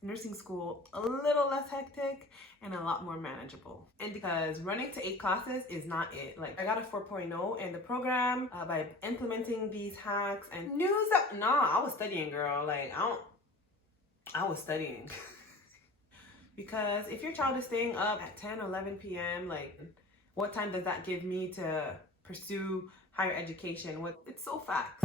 nursing school a little less hectic and a lot more manageable. And because running to 8 classes is not it. Like, I got a 4.0 in the program by implementing these hacks and news that, I was studying, girl. Like, I was studying. Because if your child is staying up at 10, 11 p.m., like, what time does that give me to pursue higher education? It's so facts.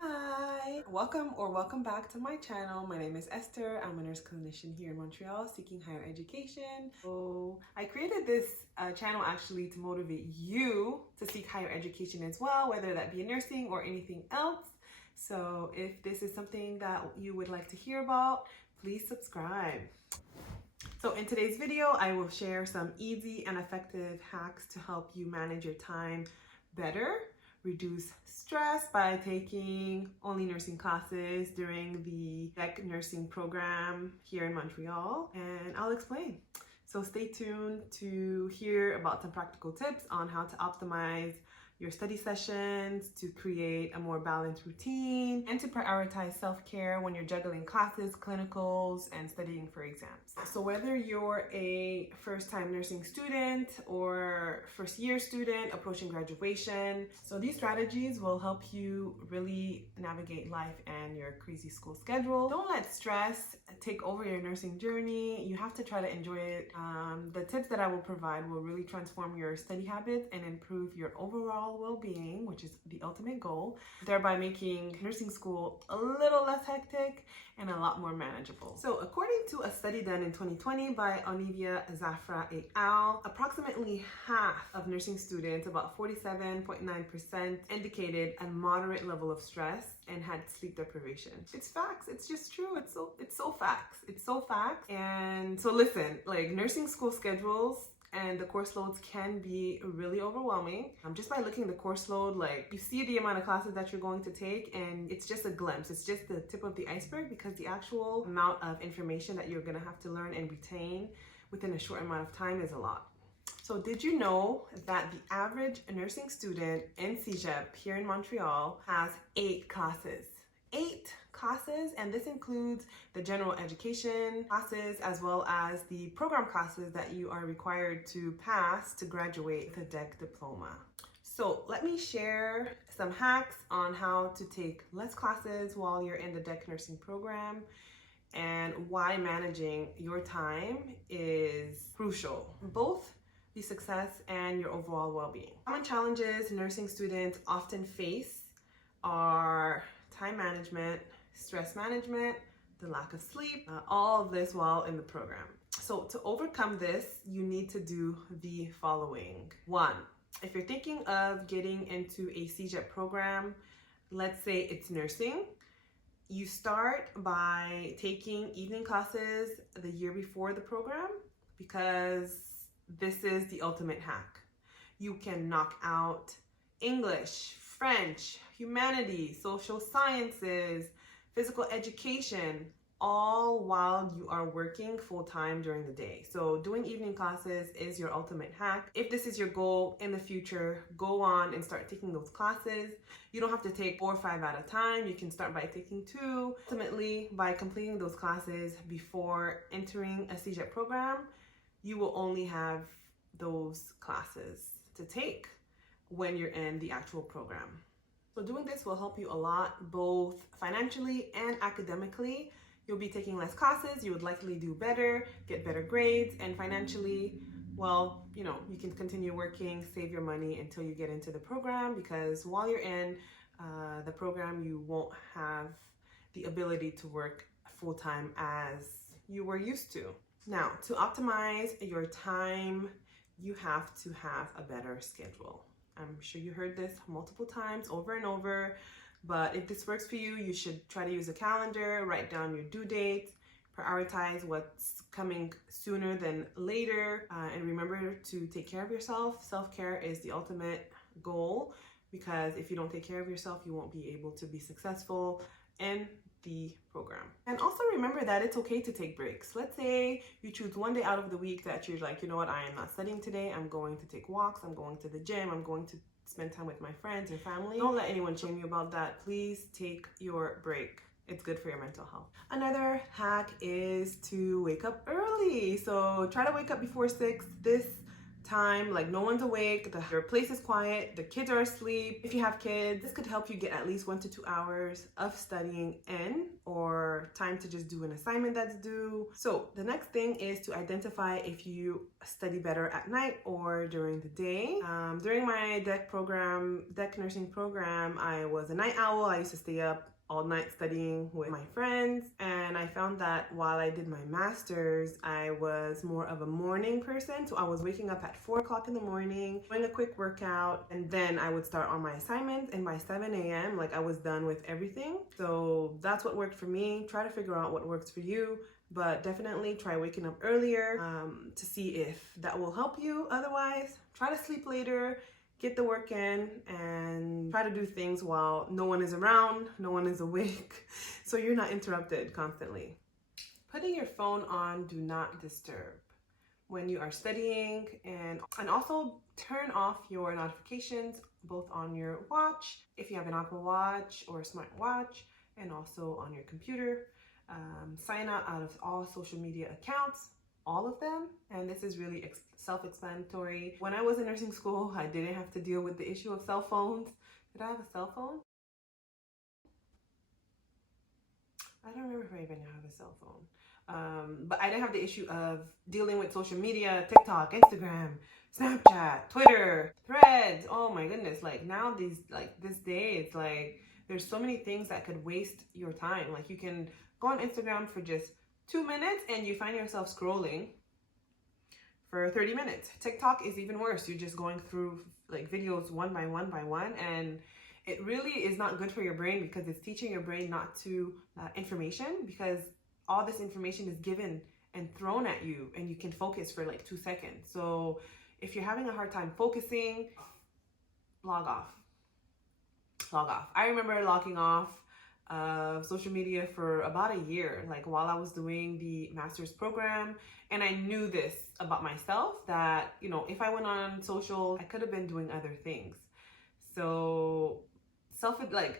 Hi, welcome back to my channel. My name is Esther. I'm a nurse clinician here in Montreal seeking higher education. So I created this channel actually to motivate you to seek higher education as well, whether that be in nursing or anything else. So if this is something that you would like to hear about, please subscribe. So in today's video, I will share some easy and effective hacks to help you manage your time better, reduce stress by taking only nursing classes during the DEC nursing program here in Montreal, and I'll explain. So stay tuned to hear about some practical tips on how to optimize your study sessions, to create a more balanced routine, and to prioritize self-care when you're juggling classes, clinicals, and studying for exams. So whether you're a first-time nursing student or first-year student approaching graduation, so these strategies will help you really navigate life and your crazy school schedule. Don't let stress take over your nursing journey. You have to try to enjoy it. The tips that I will provide will really transform your study habits and improve your overall well-being, which is the ultimate goal, thereby making nursing school a little less hectic and a lot more manageable. So according to a study done in 2020 by Olivia Zafra et al., approximately half of nursing students, about 47.9%, indicated a moderate level of stress and had sleep deprivation. It's facts. It's just true. It's so facts. It's so facts. And so listen, like, nursing school schedules and the course loads can be really overwhelming. Just by looking at the course load, like, you see the amount of classes that you're going to take and it's just a glimpse. It's just the tip of the iceberg, because the actual amount of information that you're gonna have to learn and retain within a short amount of time is a lot. So did you know that the average nursing student in cegep here in Montreal has 8 classes? 8 classes, and this includes the general education classes as well as the program classes that you are required to pass to graduate the DEC diploma. So let me share some hacks on how to take less classes while you're in the DEC nursing program and why managing your time is crucial, both the success and your overall well-being. Common challenges nursing students often face are time management, stress management, the lack of sleep, all of this while in the program. So to overcome this, you need to do the following. 1, if you're thinking of getting into a cegep program, let's say it's nursing, you start by taking evening classes the year before the program, because this is the ultimate hack. You can knock out English, French, humanities, social sciences, physical education, all while you are working full-time during the day. So doing evening classes is your ultimate hack. If this is your goal in the future, go on and start taking those classes. You don't have to take 4 or 5 at a time. You can start by taking 2. Ultimately, by completing those classes before entering a cegep program, you will only have those classes to take when you're in the actual program. So doing this will help you a lot, both financially and academically. You'll be taking less classes, you would likely do better, get better grades, and financially, well, you can continue working, save your money until you get into the program, because while you're in the program, you won't have the ability to work full-time as you were used to. Now, to optimize your time, you have to have a better schedule. I'm sure you heard this multiple times over and over, but if this works for you, you should try to use a calendar, write down your due dates, prioritize what's coming sooner than later, and remember to take care of yourself. Self-care is the ultimate goal, because if you don't take care of yourself, you won't be able to be successful in the program. And also remember that it's okay to take breaks. Let's say you choose one day out of the week that you're like, you know what, I am not studying today. I'm going to take walks. I'm going to the gym. I'm going to spend time with my friends or family. Don't let anyone shame you about that. Please take your break. It's good for your mental health. Another hack is to wake up early. So try to wake up before 6. This time, like, no one's awake, your place is quiet, the kids are asleep. If you have kids, this could help you get at least 1 to 2 hours of studying in, or time to just do an assignment that's due. So the next thing is to identify if you study better at night or during the day. During my DEC nursing program, I was a night owl. I used to stay up all night studying with my friends, and I found that while I did my master's, I was more of a morning person. So I was waking up at 4 o'clock in the morning, doing a quick workout, and then I would start on my assignments, and by 7 a.m. like I was done with everything. So that's what worked for me. Try to figure out what works for you, but definitely try waking up earlier to see if that will help you. Otherwise, try to sleep later, get the work in, and try to do things while no one is around, no one is awake, so you're not interrupted constantly. Putting your phone on do not disturb when you are studying, and also turn off your notifications both on your watch, if you have an Apple Watch or a smart watch, and also on your computer. Sign out of all social media accounts, all of them, and this is really self-explanatory. When I was in nursing school, I didn't have to deal with the issue of cell phones. Did I have a cell phone? I don't remember if I even have a cell phone. But I didn't have the issue of dealing with social media, TikTok, Instagram, Snapchat, Twitter, Threads. Oh my goodness, like now this day, it's like there's so many things that could waste your time. Like you can go on Instagram for just 2 minutes and you find yourself scrolling for 30 minutes. TikTok is even worse. You're just going through like videos one by one, and it really is not good for your brain, because it's teaching your brain not to information, because all this information is given and thrown at you, and you can focus for like 2 seconds. So if you're having a hard time focusing, log off. I remember logging off social media for about a year, like while I was doing the master's program, and I knew this about myself, that if I went on social, I could have been doing other things. So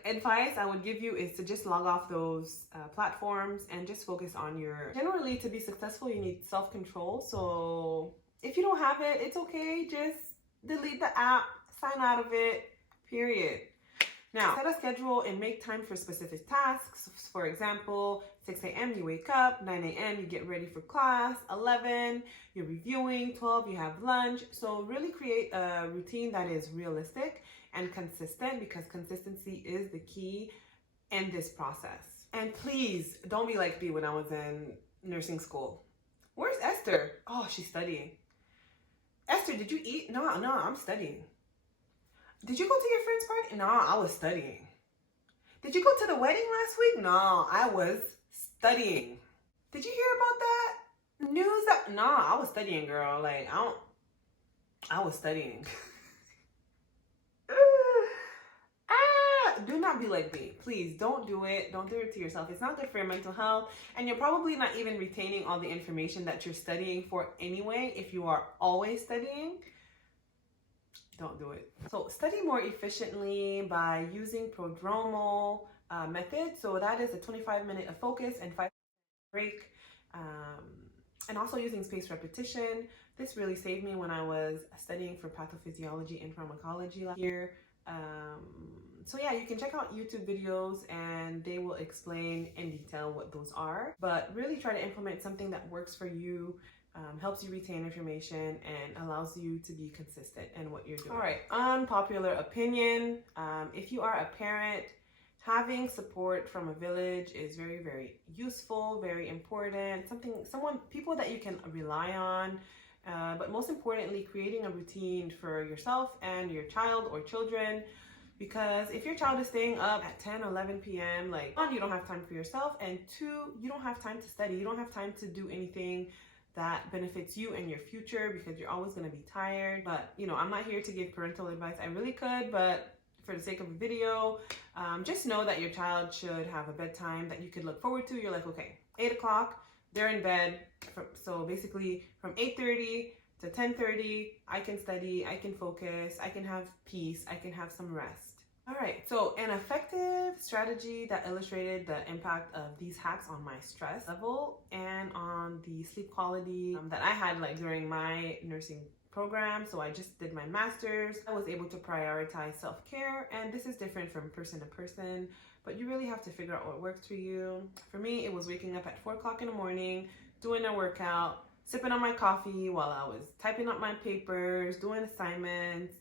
advice I would give you is to just log off those platforms and just focus on generally, to be successful, you need self-control. So if you don't have it, it's okay, just delete the app, sign out of it, period. Now, set a schedule and make time for specific tasks. For example, 6 a.m. you wake up, 9 a.m. you get ready for class, 11 you're reviewing, 12 you have lunch. So really create a routine that is realistic and consistent, because consistency is the key in this process. And please don't be like me when I was in nursing school. Where's Esther? Oh, she's studying. Esther, did you eat? No, I'm studying. Did you go to your friend's party? No, I was studying. Did you go to the wedding last week? No, I was studying. Did you hear about that news? No, I was studying, girl. Like, I was studying. Do not be like me. Please don't do it. Don't do it to yourself. It's not good for your mental health. And you're probably not even retaining all the information that you're studying for anyway. If you are always studying, don't do it. So study more efficiently by using prodromal method. So that is a 25-minute of focus and 5 break. And also using spaced repetition. This really saved me when I was studying for pathophysiology and pharmacology last year. So yeah, you can check out YouTube videos and they will explain in detail what those are. But really try to implement something that works for you, helps you retain information, and allows you to be consistent in what you're doing. All right, unpopular opinion. If you are a parent, having support from a village is very, very useful, very important. People that you can rely on. But most importantly, creating a routine for yourself and your child or children. Because if your child is staying up at 10, 11 p.m., like, one, you don't have time for yourself, and 2, you don't have time to study. You don't have time to do anything that benefits you and your future, because you're always going to be tired. But, I'm not here to give parental advice. I really could, but for the sake of a video, just know that your child should have a bedtime that you could look forward to. You're like, okay, 8 o'clock, they're in bed. So basically from 8:30 to 10:30, I can study, I can focus, I can have peace, I can have some rest. All right, so an effective strategy that illustrated the impact of these hacks on my stress level and on the sleep quality that I had like during my nursing program. So I just did my master's. I was able to prioritize self-care, and this is different from person to person, but you really have to figure out what works for you. For me, it was waking up at 4 o'clock in the morning, doing a workout, sipping on my coffee while I was typing up my papers, doing assignments,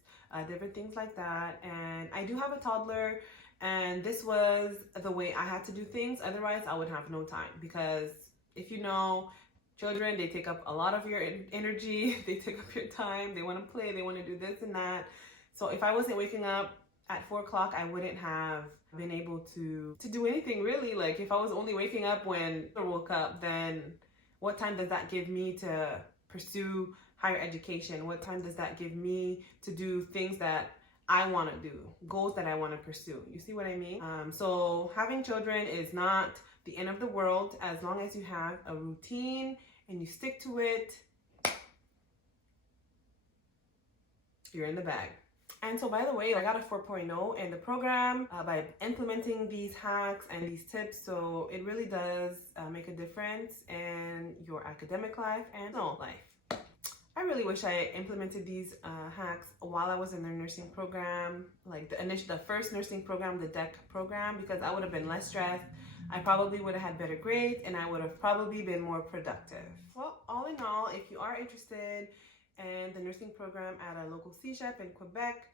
different things like that. And I do have a toddler, and this was the way I had to do things. Otherwise, I would have no time, because if you know, children, they take up a lot of your energy, they take up your time, they want to play, they want to do this and that. So if I wasn't waking up at 4 o'clock, I wouldn't have been able to do anything really. Like if I was only waking up when I woke up, then what time does that give me to pursue higher education? What time does that give me to do things that I want to do, goals that I want to pursue? You see what I mean? So having children is not the end of the world as long as you have a routine and you stick to it. You're in the bag. And so, by the way, I got a 4.0 in the program by implementing these hacks and these tips. So it really does make a difference in your academic life and personal life. I really wish I implemented these hacks while I was in the nursing program, like the first nursing program, the DEC program, because I would have been less stressed. I probably would have had better grades, and I would have probably been more productive. Well, all in all, if you are interested in the nursing program at a local cegep in Quebec,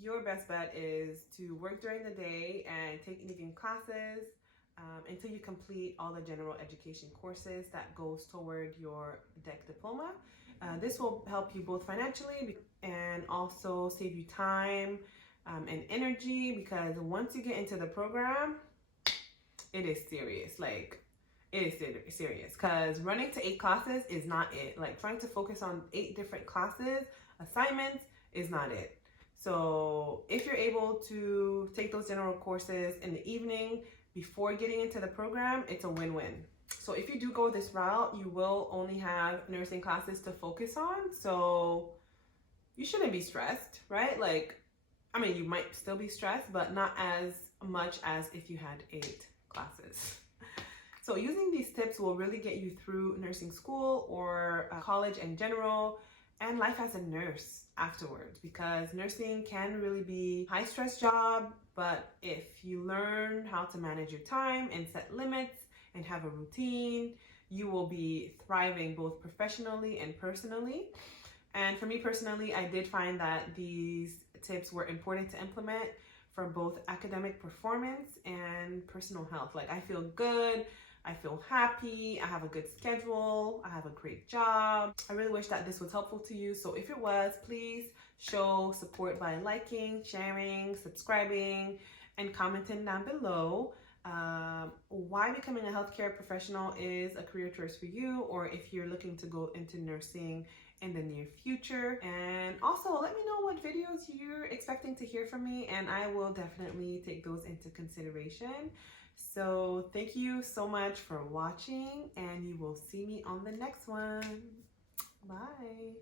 your best bet is to work during the day and take evening classes until you complete all the general education courses that goes toward your DEC diploma. This will help you both financially and also save you time and energy, because once you get into the program, it is serious. Like, it is serious, because running to 8 classes is not it. Like, trying to focus on 8 different classes, assignments, is not it. So if you're able to take those general courses in the evening before getting into the program, it's a win-win. So if you do go this route, you will only have nursing classes to focus on. So you shouldn't be stressed, right? Like, I mean, you might still be stressed, but not as much as if you had 8 classes. So using these tips will really get you through nursing school or college in general, and life as a nurse afterwards, because nursing can really be a high stress job, but if you learn how to manage your time and set limits and have a routine, you will be thriving both professionally and personally. And for me personally, I did find that these tips were important to implement for both academic performance and personal health. Like, I feel good, I feel happy, I have a good schedule, I have a great job. I really wish that this was helpful to you. So if it was, please show support by liking, sharing, subscribing, and commenting down below why becoming a healthcare professional is a career choice for you, or if you're looking to go into nursing in the near future. And also let me know what videos you're expecting to hear from me, and I will definitely take those into consideration. So thank you so much for watching, and you will see me on the next one. Bye.